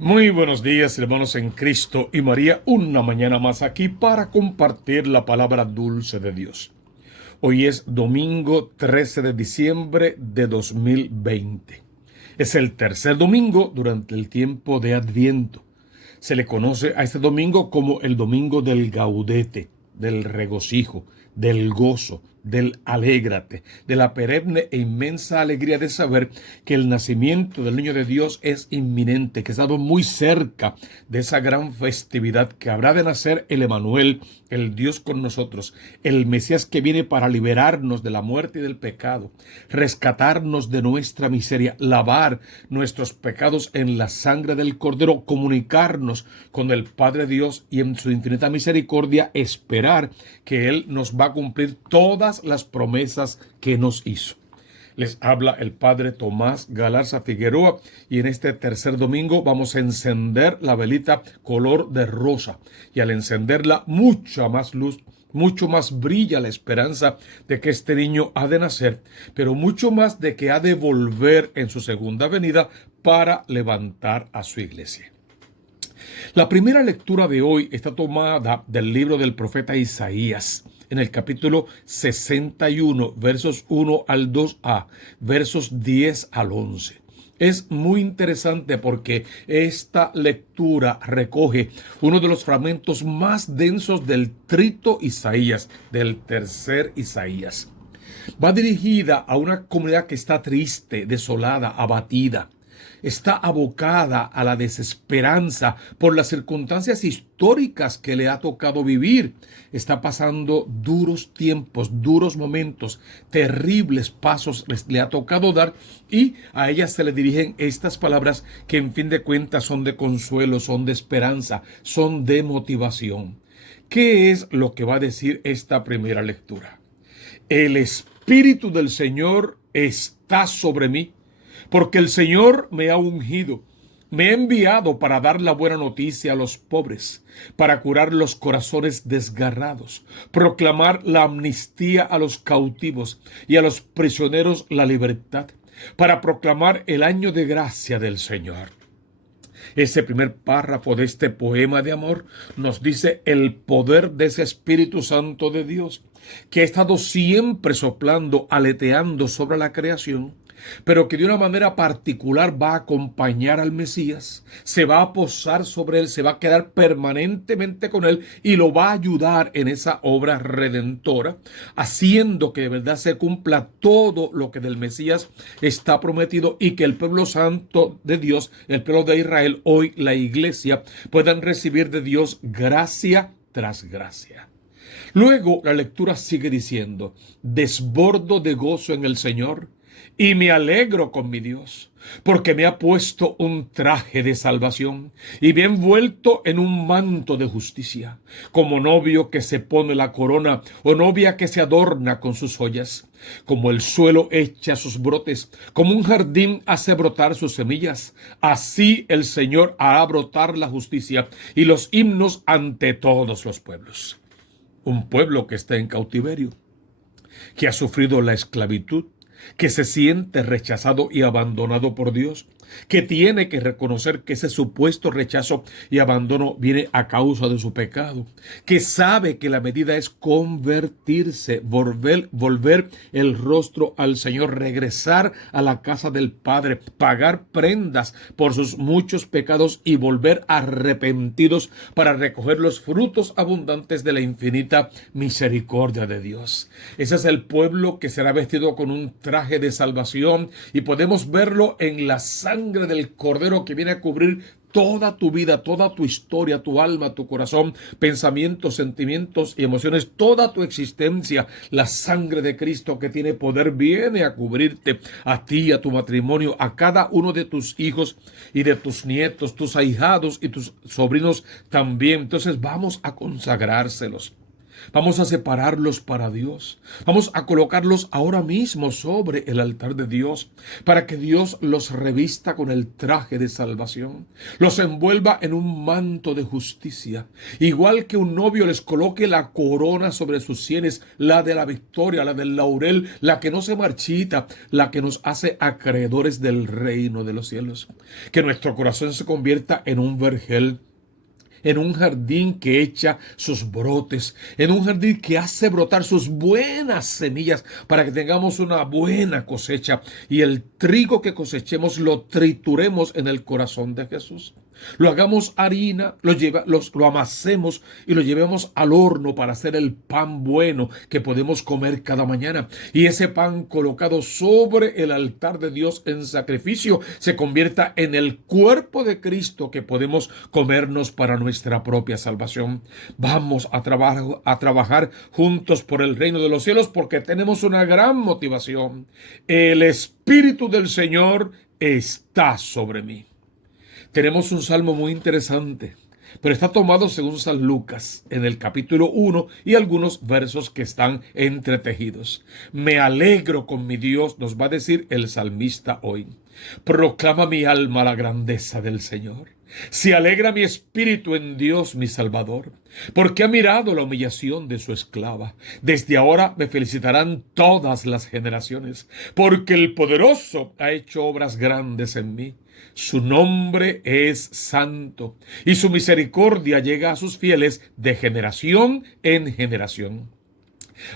Muy buenos días, hermanos en Cristo y María, una mañana más aquí para compartir la palabra dulce de Dios. Hoy es domingo 13 de diciembre de 2020. Es el tercer domingo durante el tiempo de Adviento. Se le conoce a este domingo como el domingo del gaudete, del regocijo, del gozo, del alégrate, de la perenne e inmensa alegría de saber que el nacimiento del niño de Dios es inminente, que estamos muy cerca de esa gran festividad que habrá de nacer el Emanuel, el Dios con nosotros, el Mesías que viene para liberarnos de la muerte y del pecado, rescatarnos de nuestra miseria, lavar nuestros pecados en la sangre del Cordero, comunicarnos con el Padre Dios y en su infinita misericordia esperar que Él nos va a cumplir todas las promesas que nos hizo. Les habla el Padre Tomás Galarza Figueroa y en este tercer domingo vamos a encender la velita color de rosa y al encenderla mucha más luz, mucho más brilla la esperanza de que este niño ha de nacer, pero mucho más de que ha de volver en su segunda venida para levantar a su iglesia. La primera lectura de hoy está tomada del libro del profeta Isaías, en el capítulo 61, versos 1 al 2a, versos 10 al 11. Es muy interesante porque esta lectura recoge uno de los fragmentos más densos del trito Isaías, del tercer Isaías. Va dirigida a una comunidad que está triste, desolada, abatida. Está abocada a la desesperanza por las circunstancias históricas que le ha tocado vivir. Está pasando duros tiempos, duros momentos, terribles pasos le ha tocado dar y a ella se le dirigen estas palabras que en fin de cuentas son de consuelo, son de esperanza, son de motivación. ¿Qué es lo que va a decir esta primera lectura? El Espíritu del Señor está sobre mí, porque el Señor me ha ungido, me ha enviado para dar la buena noticia a los pobres, para curar los corazones desgarrados, proclamar la amnistía a los cautivos y a los prisioneros la libertad, para proclamar el año de gracia del Señor. Ese primer párrafo de este poema de amor nos dice el poder de ese Espíritu Santo de Dios, que ha estado siempre soplando, aleteando sobre la creación, pero que de una manera particular va a acompañar al Mesías, se va a posar sobre él, se va a quedar permanentemente con él y lo va a ayudar en esa obra redentora, haciendo que de verdad se cumpla todo lo que del Mesías está prometido y que el pueblo santo de Dios, el pueblo de Israel, hoy la iglesia, puedan recibir de Dios gracia tras gracia. Luego la lectura sigue diciendo: desbordo de gozo en el Señor y me alegro con mi Dios, porque me ha puesto un traje de salvación y me ha envuelto en un manto de justicia, como novio que se pone la corona o novia que se adorna con sus joyas. Como el suelo echa sus brotes, como un jardín hace brotar sus semillas, así el Señor hará brotar la justicia y los himnos ante todos los pueblos. Un pueblo que está en cautiverio, que ha sufrido la esclavitud, que se siente rechazado y abandonado por Dios, que tiene que reconocer que ese supuesto rechazo y abandono viene a causa de su pecado, que sabe que la medida es convertirse, volver el rostro al Señor, regresar a la casa del Padre, pagar prendas por sus muchos pecados y volver arrepentidos para recoger los frutos abundantes de la infinita misericordia de Dios. Ese es el pueblo que será vestido con un traje de salvación y podemos verlo en la sangre del Cordero que viene a cubrir toda tu vida, toda tu historia, tu alma, tu corazón, pensamientos, sentimientos y emociones, toda tu existencia. La sangre de Cristo que tiene poder viene a cubrirte a ti, a tu matrimonio, a cada uno de tus hijos y de tus nietos, tus ahijados y tus sobrinos también. Entonces vamos a consagrárselos. Vamos a separarlos para Dios. Vamos a colocarlos ahora mismo sobre el altar de Dios para que Dios los revista con el traje de salvación, los envuelva en un manto de justicia, igual que un novio les coloque la corona sobre sus sienes, la de la victoria, la del laurel, la que no se marchita, la que nos hace acreedores del reino de los cielos. Que nuestro corazón se convierta en un vergel, en un jardín que echa sus brotes, en un jardín que hace brotar sus buenas semillas para que tengamos una buena cosecha y el trigo que cosechemos lo trituremos en el corazón de Jesús. Lo hagamos harina, lo amasemos y lo llevemos al horno para hacer el pan bueno que podemos comer cada mañana. Y ese pan colocado sobre el altar de Dios en sacrificio se convierta en el cuerpo de Cristo que podemos comernos para nuestra propia salvación. Vamos a trabajar juntos por el reino de los cielos porque tenemos una gran motivación. El Espíritu del Señor está sobre mí. Tenemos un salmo muy interesante, pero está tomado según San Lucas, en el capítulo 1 y algunos versos que están entretejidos. Me alegro con mi Dios, nos va a decir el salmista hoy. Proclama mi alma la grandeza del Señor. Se alegra mi espíritu en Dios mi Salvador, porque ha mirado la humillación de su esclava. Desde ahora me felicitarán todas las generaciones, porque el poderoso ha hecho obras grandes en mí. Su nombre es santo, y su misericordia llega a sus fieles de generación en generación.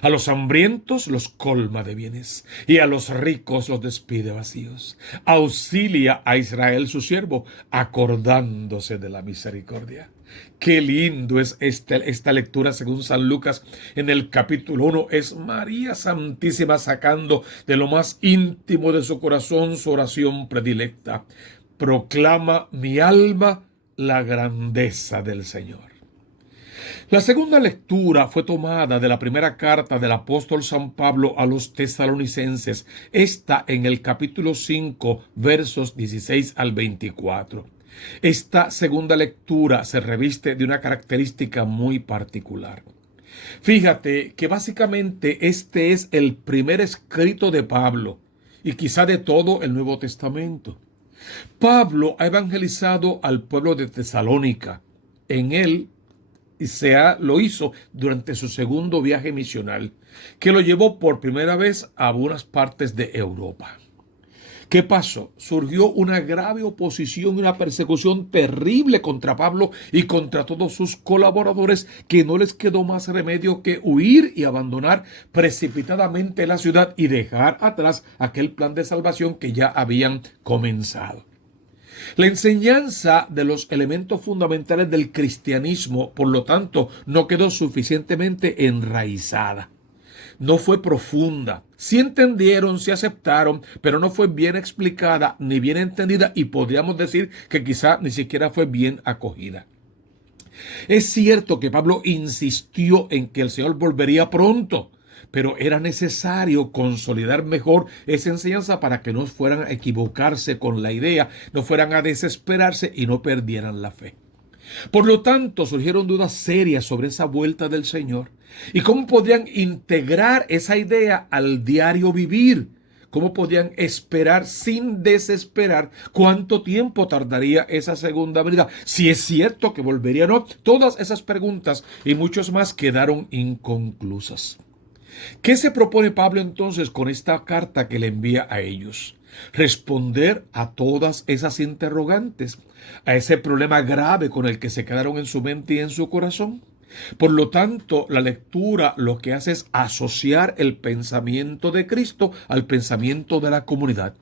A los hambrientos los colma de bienes, y a los ricos los despide vacíos. Auxilia a Israel su siervo, acordándose de la misericordia. Qué lindo es esta lectura según San Lucas en el capítulo 1. Es María Santísima sacando de lo más íntimo de su corazón su oración predilecta. Proclama mi alma la grandeza del Señor. La segunda lectura fue tomada de la primera carta del apóstol San Pablo a los tesalonicenses, esta en el capítulo 5, versos 16 al 24. Esta segunda lectura se reviste de una característica muy particular. Fíjate que básicamente este es el primer escrito de Pablo y quizá de todo el Nuevo Testamento. Pablo ha evangelizado al pueblo de Tesalónica. En él lo hizo durante su segundo viaje misional, que lo llevó por primera vez a algunas partes de Europa. ¿Qué pasó? Surgió una grave oposición y una persecución terrible contra Pablo y contra todos sus colaboradores, que no les quedó más remedio que huir y abandonar precipitadamente la ciudad y dejar atrás aquel plan de salvación que ya habían comenzado. La enseñanza de los elementos fundamentales del cristianismo, por lo tanto, no quedó suficientemente enraizada. No fue profunda. Sí entendieron, sí aceptaron, pero no fue bien explicada ni bien entendida y podríamos decir que quizá ni siquiera fue bien acogida. Es cierto que Pablo insistió en que el Señor volvería pronto, pero era necesario consolidar mejor esa enseñanza para que no fueran a equivocarse con la idea, no fueran a desesperarse y no perdieran la fe. Por lo tanto, surgieron dudas serias sobre esa vuelta del Señor y cómo podrían integrar esa idea al diario vivir. ¿Cómo podían esperar sin desesperar? ¿Cuánto tiempo tardaría esa segunda venida? Si es cierto que volvería o no. Todas esas preguntas y muchos más quedaron inconclusas. ¿Qué se propone Pablo entonces con esta carta que le envía a ellos? Responder a todas esas interrogantes, a ese problema grave con el que se quedaron en su mente y en su corazón. Por lo tanto, la lectura lo que hace es asociar el pensamiento de Cristo al pensamiento de la comunidad.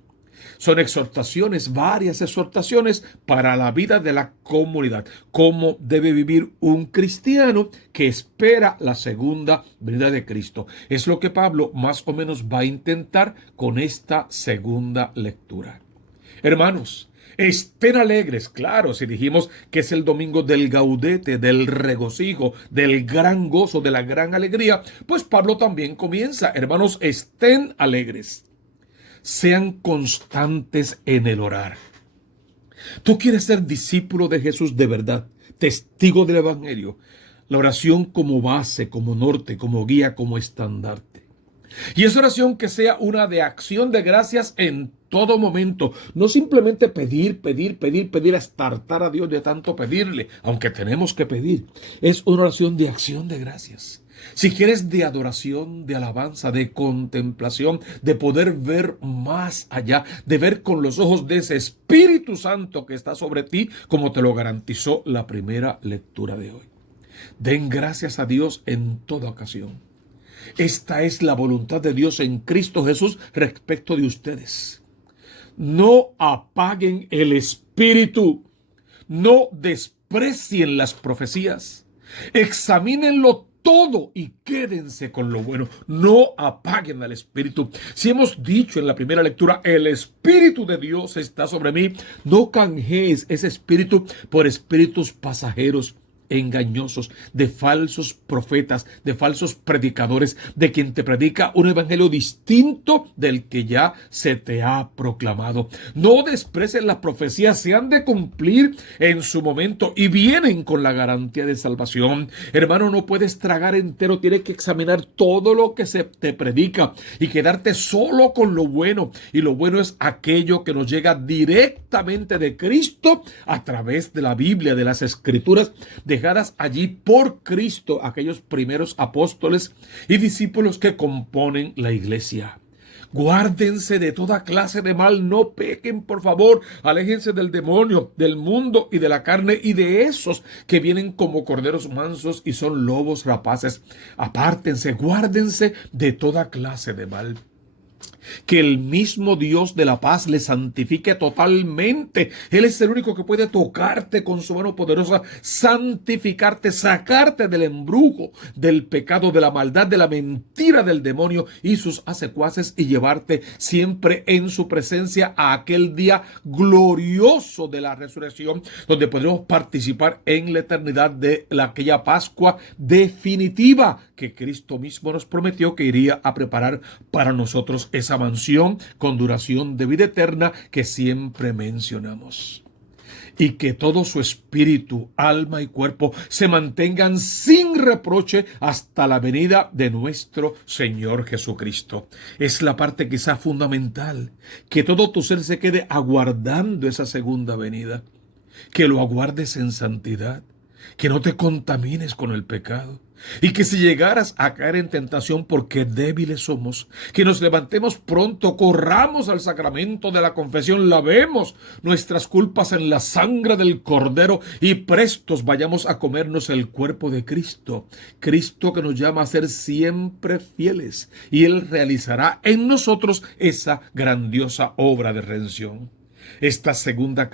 Son exhortaciones, varias exhortaciones para la vida de la comunidad. Cómo debe vivir un cristiano que espera la segunda venida de Cristo. Es lo que Pablo más o menos va a intentar con esta segunda lectura. Hermanos, estén alegres, claro, si dijimos que es el domingo del gaudete, del regocijo, del gran gozo, de la gran alegría, pues Pablo también comienza, hermanos, estén alegres. Sean constantes en el orar. Tú quieres ser discípulo de Jesús de verdad, testigo del Evangelio. la oración como base, como norte, como guía, como estandarte. Y esa oración que sea una de acción de gracias en todo momento. No simplemente pedir hasta hartar a Dios de tanto pedirle, aunque tenemos que pedir. Es una oración de acción de gracias. Si quieres de adoración, de alabanza, de contemplación, de poder ver más allá, de ver con los ojos de ese Espíritu Santo que está sobre ti, como te lo garantizó la primera lectura de hoy. Den gracias a Dios en toda ocasión. Esta es la voluntad de Dios en Cristo Jesús respecto de ustedes. No apaguen el espíritu. No desprecien las profecías. Examínenlo todo y quédense con lo bueno. No apaguen al espíritu. Si hemos dicho en la primera lectura, el espíritu de Dios está sobre mí, no canjees ese espíritu por espíritus pasajeros, engañosos, de falsos profetas, de falsos predicadores, de quien te predica un evangelio distinto del que ya se te ha proclamado. No desprecies las profecías, se han de cumplir en su momento y vienen con la garantía de salvación. Hermano, no puedes tragar entero, tienes que examinar todo lo que se te predica y quedarte solo con lo bueno. Y lo bueno es aquello que nos llega directamente de Cristo a través de la Biblia, de las Escrituras, dejadas allí por Cristo, aquellos primeros apóstoles y discípulos que componen la iglesia. Guárdense de toda clase de mal, no pequen, por favor, aléjense del demonio, del mundo y de la carne y de esos que vienen como corderos mansos y son lobos rapaces. Apártense, guárdense de toda clase de mal. Que el mismo Dios de la paz le santifique totalmente. Él es el único que puede tocarte con su mano poderosa, santificarte, sacarte del embrujo, del pecado, de la maldad, de la mentira del demonio y sus secuaces y llevarte siempre en su presencia a aquel día glorioso de la resurrección, donde podremos participar en la eternidad de aquella Pascua definitiva que Cristo mismo nos prometió que iría a preparar para nosotros esa mansión con duración de vida eterna que siempre mencionamos. Y que todo su espíritu, alma y cuerpo se mantengan sin reproche hasta la venida de nuestro Señor Jesucristo. Es la parte quizá fundamental, que todo tu ser se quede aguardando esa segunda venida, que lo aguardes en santidad, que no te contamines con el pecado. Y que si llegaras a caer en tentación, porque débiles somos, que nos levantemos pronto, corramos al sacramento de la confesión, lavemos nuestras culpas en la sangre del Cordero y prestos vayamos a comernos el cuerpo de Cristo. Cristo que nos llama a ser siempre fieles y Él realizará en nosotros esa grandiosa obra de redención. Esta segunda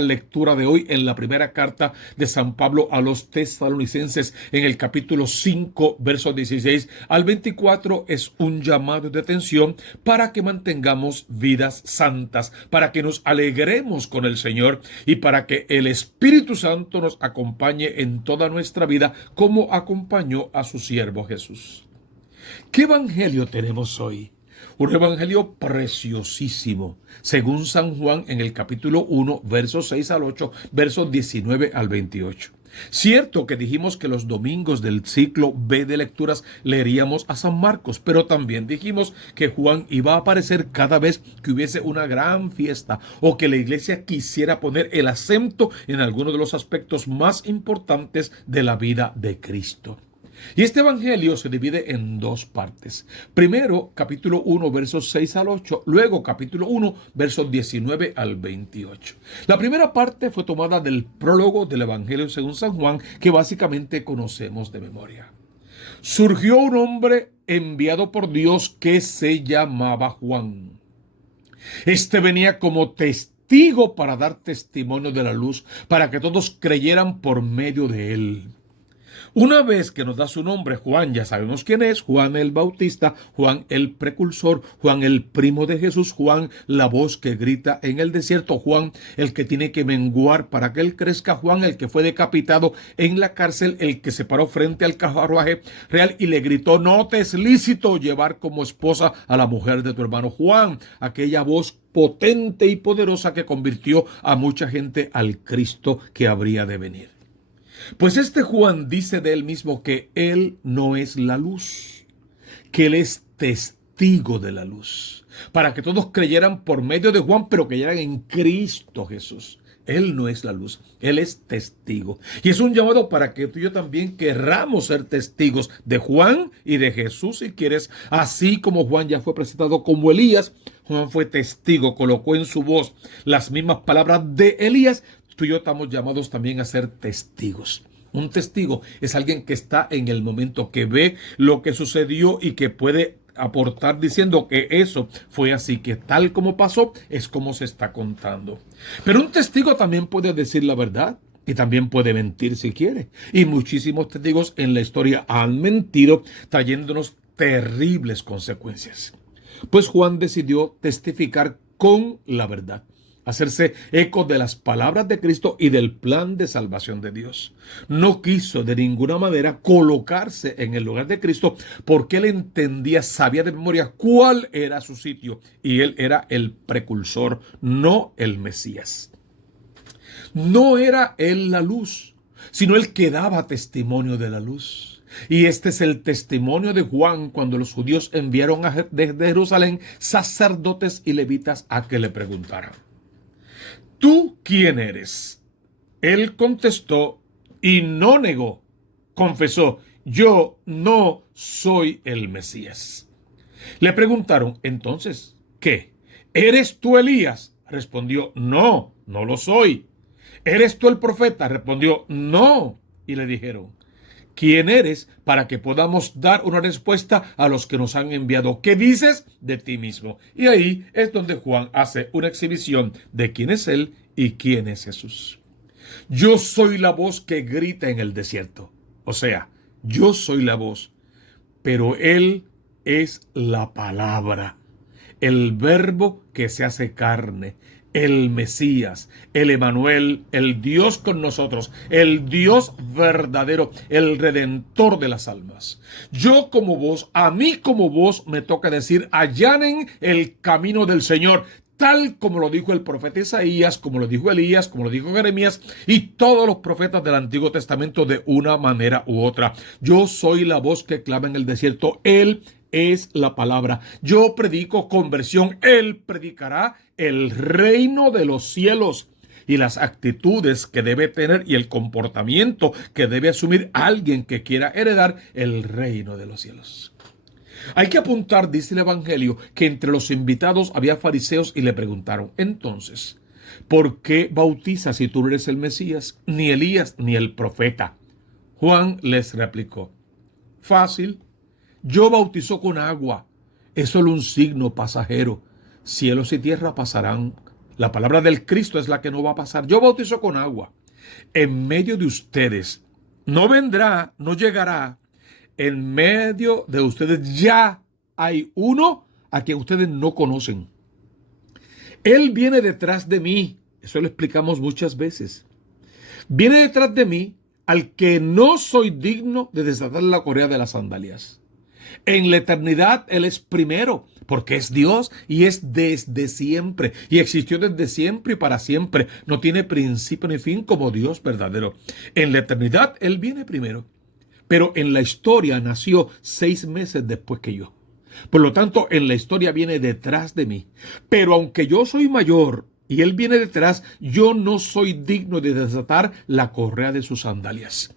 lectura de hoy en la primera carta de San Pablo a los tesalonicenses en el capítulo 5, versos 16 al 24 es un llamado de atención para que mantengamos vidas santas, para que nos alegremos con el Señor y para que el Espíritu Santo nos acompañe en toda nuestra vida como acompañó a su siervo Jesús. ¿Qué evangelio tenemos hoy? Un evangelio preciosísimo, según San Juan en el capítulo 1, versos 6 al 8, versos 19 al 28. Cierto que dijimos que los domingos del ciclo B de lecturas leeríamos a San Marcos, pero también dijimos que Juan iba a aparecer cada vez que hubiese una gran fiesta o que la iglesia quisiera poner el acento en alguno de los aspectos más importantes de la vida de Cristo. Y este evangelio se divide en dos partes. Primero, capítulo 1, versos 6 al 8. Luego, capítulo 1, versos 19 al 28. La primera parte fue tomada del prólogo del evangelio según San Juan, que básicamente conocemos de memoria. Surgió un hombre enviado por Dios que se llamaba Juan. Este venía como testigo para dar testimonio de la luz, para que todos creyeran por medio de él. Una vez que nos da su nombre, Juan, ya sabemos quién es: Juan el Bautista, Juan el precursor, Juan el primo de Jesús, Juan la voz que grita en el desierto, Juan el que tiene que menguar para que él crezca, Juan el que fue decapitado en la cárcel, el que se paró frente al carruaje real y le gritó: no te es lícito llevar como esposa a la mujer de tu hermano. Juan, aquella voz potente y poderosa que convirtió a mucha gente al Cristo que habría de venir. Pues este Juan dice de él mismo que él no es la luz, que él es testigo de la luz, para que todos creyeran por medio de Juan, pero creyeran en Cristo Jesús. Él no es la luz, Él es testigo. Y es un llamado para que tú y yo también querramos ser testigos de Juan y de Jesús, si quieres. Así como Juan ya fue presentado como Elías, Juan fue testigo, colocó en su voz las mismas palabras de Elías. Tú y yo estamos llamados también a ser testigos. Un testigo es alguien que está en el momento, que ve lo que sucedió y que puede aportar diciendo que eso fue así, que tal como pasó es como se está contando. Pero un testigo también puede decir la verdad y también puede mentir si quiere. Y muchísimos testigos en la historia han mentido, trayéndonos terribles consecuencias. Pues Juan decidió testificar con la verdad, hacerse eco de las palabras de Cristo y del plan de salvación de Dios. No quiso de ninguna manera colocarse en el lugar de Cristo, porque él entendía, sabía de memoria cuál era su sitio, y él era el precursor, no el Mesías. No era él la luz, sino el que daba testimonio de la luz. Y este es el testimonio de Juan cuando los judíos enviaron de Jerusalén sacerdotes y levitas a que le preguntaran: ¿tú quién eres? Él contestó y no negó. Confesó: yo no soy el Mesías. Le preguntaron: entonces, ¿qué? ¿Eres tú Elías? Respondió: no, no lo soy. ¿Eres tú el profeta? Respondió: no. Y le dijeron: ¿quién eres? Para que podamos dar una respuesta a los que nos han enviado. ¿Qué dices de ti mismo? Y ahí es donde Juan hace una exhibición de quién es él y quién es Jesús. Yo soy la voz que grita en el desierto. O sea, yo soy la voz, pero él es la palabra, el verbo que se hace carne, el Mesías, el Emanuel, el Dios con nosotros, el Dios verdadero, el Redentor de las almas. Yo como vos, a mí como vos me toca decir: allanen el camino del Señor, tal como lo dijo el profeta Isaías, como lo dijo Elías, como lo dijo Jeremías y todos los profetas del Antiguo Testamento de una manera u otra. Yo soy la voz que clama en el desierto. Él es la palabra. Yo predico conversión. Él predicará el reino de los cielos y las actitudes que debe tener y el comportamiento que debe asumir alguien que quiera heredar el reino de los cielos. Hay que apuntar, dice el Evangelio, que entre los invitados había fariseos y le preguntaron: entonces, ¿por qué bautizas si tú no eres el Mesías, ni Elías, ni el profeta? Juan les replicó: fácil. Yo bautizo con agua. Es solo un signo pasajero. Cielos y tierra pasarán. La palabra del Cristo es la que no va a pasar. Yo bautizo con agua. En medio de ustedes no vendrá, no llegará. En medio de ustedes ya hay uno a quien ustedes no conocen. Él viene detrás de mí. Eso lo explicamos muchas veces. Viene detrás de mí al que no soy digno de desatar la correa de las sandalias. En la eternidad Él es primero, porque es Dios y es desde siempre, y existió desde siempre y para siempre. No tiene principio ni fin como Dios verdadero. En la eternidad Él viene primero, pero en la historia nació 6 meses después que yo. Por lo tanto, en la historia viene detrás de mí. Pero aunque yo soy mayor y Él viene detrás, yo no soy digno de desatar la correa de sus sandalias.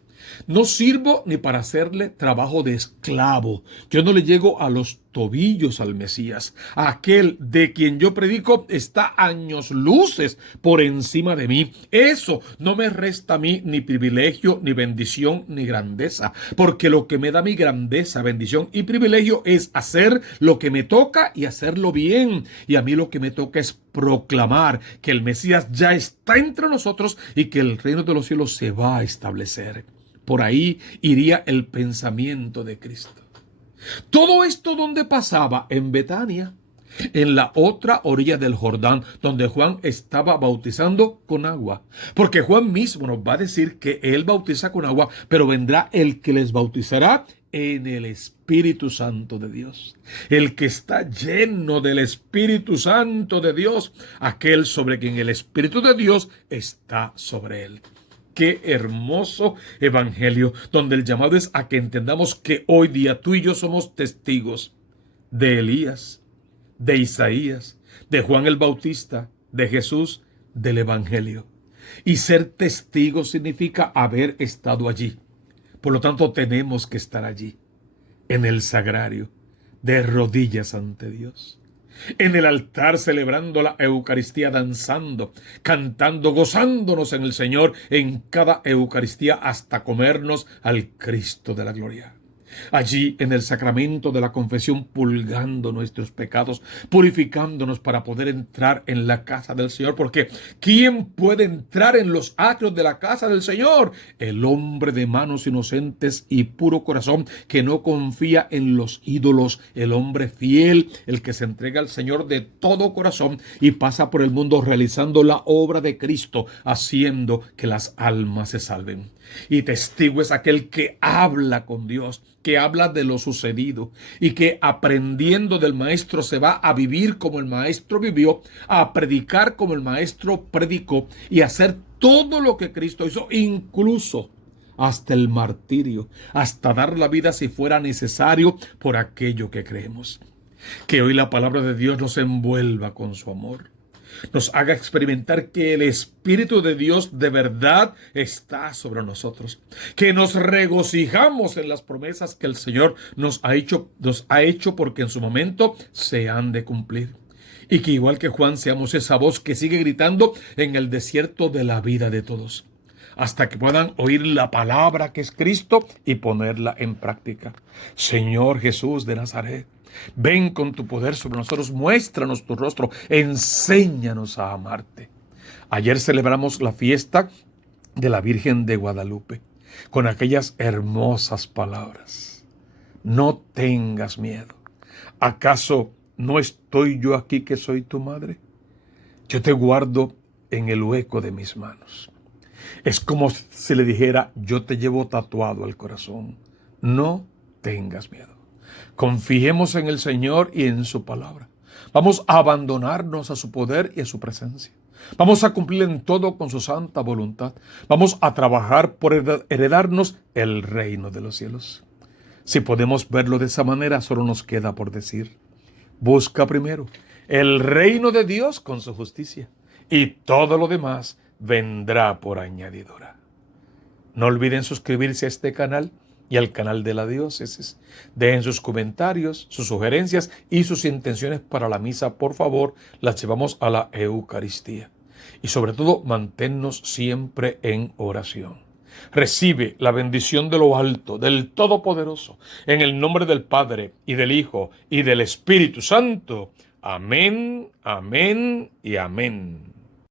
No sirvo ni para hacerle trabajo de esclavo. Yo no le llego a los tobillos al Mesías. Aquel de quien yo predico está años luces por encima de mí. Eso no me resta a mí ni privilegio, ni bendición, ni grandeza. Porque lo que me da mi grandeza, bendición y privilegio es hacer lo que me toca y hacerlo bien. Y a mí lo que me toca es proclamar que el Mesías ya está entre nosotros y que el reino de los cielos se va a establecer. Por ahí iría el pensamiento de Cristo. Todo esto donde pasaba: en Betania, en la otra orilla del Jordán, donde Juan estaba bautizando con agua. Porque Juan mismo nos va a decir que él bautiza con agua, pero vendrá el que les bautizará en el Espíritu Santo de Dios. El que está lleno del Espíritu Santo de Dios, aquel sobre quien el Espíritu de Dios está sobre él. qué hermoso evangelio, donde el llamado es a que entendamos que hoy día tú y yo somos testigos de Elías, de Isaías, de Juan el Bautista, de Jesús, del evangelio. Y ser testigo significa haber estado allí. Por lo tanto, tenemos que estar allí, en el sagrario, de rodillas ante Dios. En el altar celebrando la Eucaristía, danzando, cantando, gozándonos en el Señor en cada Eucaristía hasta comernos al Cristo de la gloria. Allí en el sacramento de la confesión, purgando nuestros pecados, purificándonos para poder entrar en la casa del Señor. Porque ¿quién puede entrar en los atrios de la casa del Señor? El hombre de manos inocentes y puro corazón, que no confía en los ídolos. El hombre fiel, el que se entrega al Señor de todo corazón y pasa por el mundo realizando la obra de Cristo, haciendo que las almas se salven. Y testigo es aquel que habla con Dios, que habla de lo sucedido y que aprendiendo del maestro se va a vivir como el maestro vivió, a predicar como el maestro predicó y a hacer todo lo que Cristo hizo, incluso hasta el martirio, hasta dar la vida si fuera necesario por aquello que creemos. Que hoy la palabra de Dios nos envuelva con su amor, nos haga experimentar que el Espíritu de Dios de verdad está sobre nosotros, que nos regocijamos en las promesas que el Señor nos ha hecho porque en su momento se han de cumplir. Y que igual que Juan seamos esa voz que sigue gritando en el desierto de la vida de todos, hasta que puedan oír la palabra que es Cristo y ponerla en práctica. Señor Jesús de Nazaret, ven con tu poder sobre nosotros, muéstranos tu rostro, enséñanos a amarte. Ayer celebramos la fiesta de la Virgen de Guadalupe con aquellas hermosas palabras. No tengas miedo. ¿Acaso no estoy yo aquí que soy tu madre? Yo te guardo en el hueco de mis manos. Es como si le dijera, yo te llevo tatuado al corazón. No tengas miedo. Confiemos en el Señor y en su palabra. Vamos a abandonarnos a su poder y a su presencia. Vamos a cumplir en todo con su santa voluntad. Vamos a trabajar por heredarnos el reino de los cielos. Si podemos verlo de esa manera, solo nos queda por decir, busca primero el reino de Dios con su justicia y todo lo demás vendrá por añadidura. No olviden suscribirse a este canal y al canal de la diócesis. Dejen sus comentarios, sus sugerencias y sus intenciones para la misa. Por favor, las llevamos a la Eucaristía. Y sobre todo, manténnos siempre en oración. Recibe la bendición de lo alto, del Todopoderoso, en el nombre del Padre, y del Hijo, y del Espíritu Santo. Amén, amén y amén.